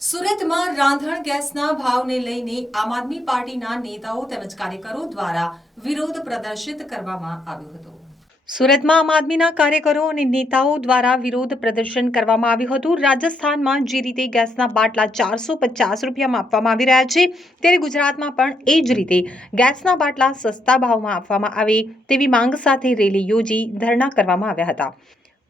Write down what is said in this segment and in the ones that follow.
સુરતમાં રાંધણ ગેસના ભાવને લઈને આમ આદમી પાર્ટીના નેતાઓ તેમજ કાર્યકરો દ્વારા વિરોધ પ્રદર્શિત કરવામાં આવ્યો હતો. સુરતમાં આમ આદમીના કાર્યકરો અને નેતાઓ દ્વારા વિરોધ પ્રદર્શન કરવામાં આવ્યું હતું. રાજસ્થાનમાં જે રીતે ગેસના બાટલા ચારસો પચાસ રૂપિયામાં આપવામાં આવી રહ્યા છે, ત્યારે ગુજરાતમાં પણ એ જ રીતે ગેસના બાટલા સસ્તા ભાવમાં આપવામાં આવે તેવી માંગ સાથે રેલી યોજી ધરણા કરવામાં આવ્યા હતા.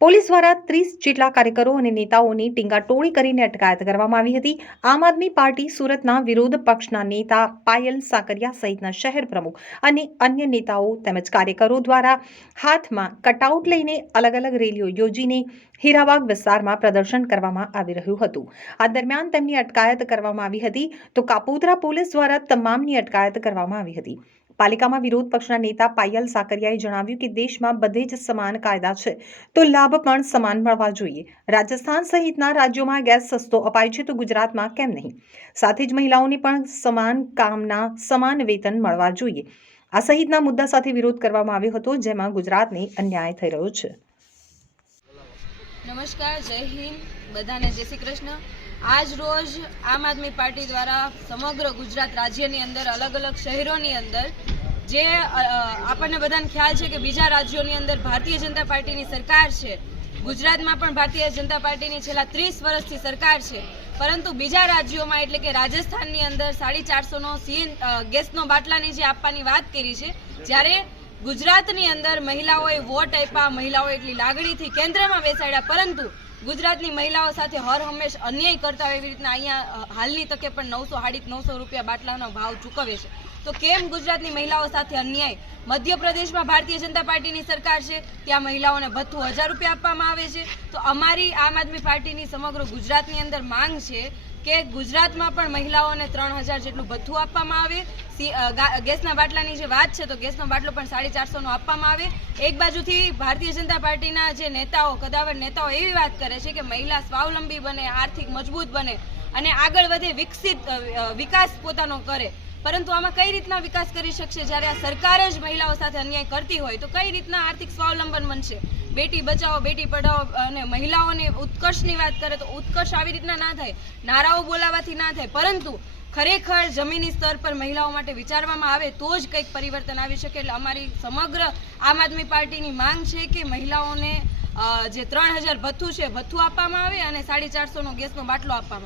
પોલીસ દ્વારા ત્રીસ જેટલા કાર્યકરો અને નેતાઓની ટીંગાટોળી કરીને અટકાયત કરવામાં આવી હતી. આમ આદમી પાર્ટી સુરતના વિરોધ પક્ષના નેતા પાયલ સાકરિયા સહિતના શહેર પ્રમુખ અને અન્ય નેતાઓ તેમજ કાર્યકરો દ્વારા હાથમાં કટઆઉટ લઈને અલગ અલગ રેલીઓ યોજીને હીરાબાગ વિસ્તારમાં પ્રદર્શન કરવામાં આવી રહ્યું હતું. આ દરમિયાન તેમની અટકાયત કરવામાં આવી હતી. તો કાપોદરા પોલીસ દ્વારા તમામની અટકાયત કરવામાં આવી હતી. પાલિકામાં વિરોધ પક્ષના નેતા પાયલ સાકરિયાએ જણાવ્યું કે દેશમાં બધે જ સમાન કાયદા છે. તો લાભ પણ સમાન મળવા જોઈએ. રાજસ્થાન સહિતના રાજ્યોમાં ગેસ સસ્તો અપાય છે તો ગુજરાતમાં કેમ નહીં? સાથે જ મહિલાઓને પણ સમાન કામના, સમાન વેતન મળવા જોઈએ. આ સહિતના મુદ્દા સાથે વિરોધ કરવામાં આવ્યો હતો, જેમાં ગુજરાતને અન્યાય થઈ રહ્યો છે. નમસ્કાર, જય હિન્દ. બધાને જય શ્રી કૃષ્ણ. આજ રોજ આમ આદમી પાર્ટી દ્વારા સમગ્ર ગુજરાત રાજ્યની અંદર અલગ અલગ શહેરોની અંદર જે આપણને બધાને ખ્યાલ છે કે બીજા રાજ્યોની અંદર ભારતીય જનતા પાર્ટીની સરકાર છે. ગુજરાતમાં પણ ભારતીય જનતા પાર્ટીની છેલ્લા ત્રીસ વર્ષથી સરકાર છે. પરંતુ બીજા રાજ્યોમાં એટલે કે રાજસ્થાનની અંદર સાડી ચારસોનો સીએન ગેસનો બાટલાની જે આપવાની વાત કરી છે, જ્યારે ગુજરાતની અંદર મહિલાઓએ વોટ આપ્યા, મહિલાઓ એટલી લાગણીથી કેન્દ્રમાં બેસાડ્યા, પરંતુ ગુજરાતની મહિલાઓ સાથે હર હંમેશ અન્યાય કરતા હોય એવી રીતના અહીંયા હાલની તકે પણ નવસો સાડી નવસો રૂપિયા બાટલાનો ભાવ ચૂકવે છે. તો કેમ ગુજરાતની મહિલાઓ સાથે અન્યાય? મધ્યપ્રદેશમાં ભારતીય જનતા પાર્ટીની સરકાર છે, ત્યાં મહિલાઓને ભથ્થું હજાર રૂપિયા આપવામાં આવે છે. તો અમારી આમ આદમી પાર્ટીની સમગ્ર ગુજરાતની અંદર માંગ છે કે ગુજરાતમાં પણ મહિલાઓને ત્રણ હજાર જેટલું ભથ્થું આપવામાં આવે. ગેસના બાટલાની જે વાત છે, તો ગેસનો બાટલો પણ સાડી ચારસોનો આપવામાં આવે. એક બાજુથી ભારતીય જનતા પાર્ટીના જે નેતાઓ, કદાવર નેતાઓ એવી વાત કરે છે કે મહિલા સ્વાવલંબી બને, આર્થિક મજબૂત બને અને આગળ વધે વિકસિત વિકાસ પોતાનો કરે. પરંતુ આમાં કઈ રીતના વિકાસ કરી શકશે? જ્યારે આ સરકાર જ મહિલાઓ સાથે અન્યાય કરતી હોય, તો કઈ રીતના આર્થિક સ્વાવલંબન બનશે? બેટી બચાવો, બેટી પઢાઓ અને મહિલાઓને ઉત્કર્ષની વાત કરે તો ઉત્કર્ષ આવી રીતના ના થાય. નારાઓ બોલાવાથી ના થાય. પરંતુ ખરેખર જમીની સ્તર પર મહિલાઓ માટે વિચારવામાં આવે તો જ કંઈક પરિવર્તન આવી શકે. એટલે અમારી સમગ્ર આમ આદમી પાર્ટીની માંગ છે કે મહિલાઓને જે ત્રણ હજાર ભથ્થું છે, ભથ્થું આપવામાં આવે અને સાડી ચારસોનો ગેસનો બાટલો આપવામાં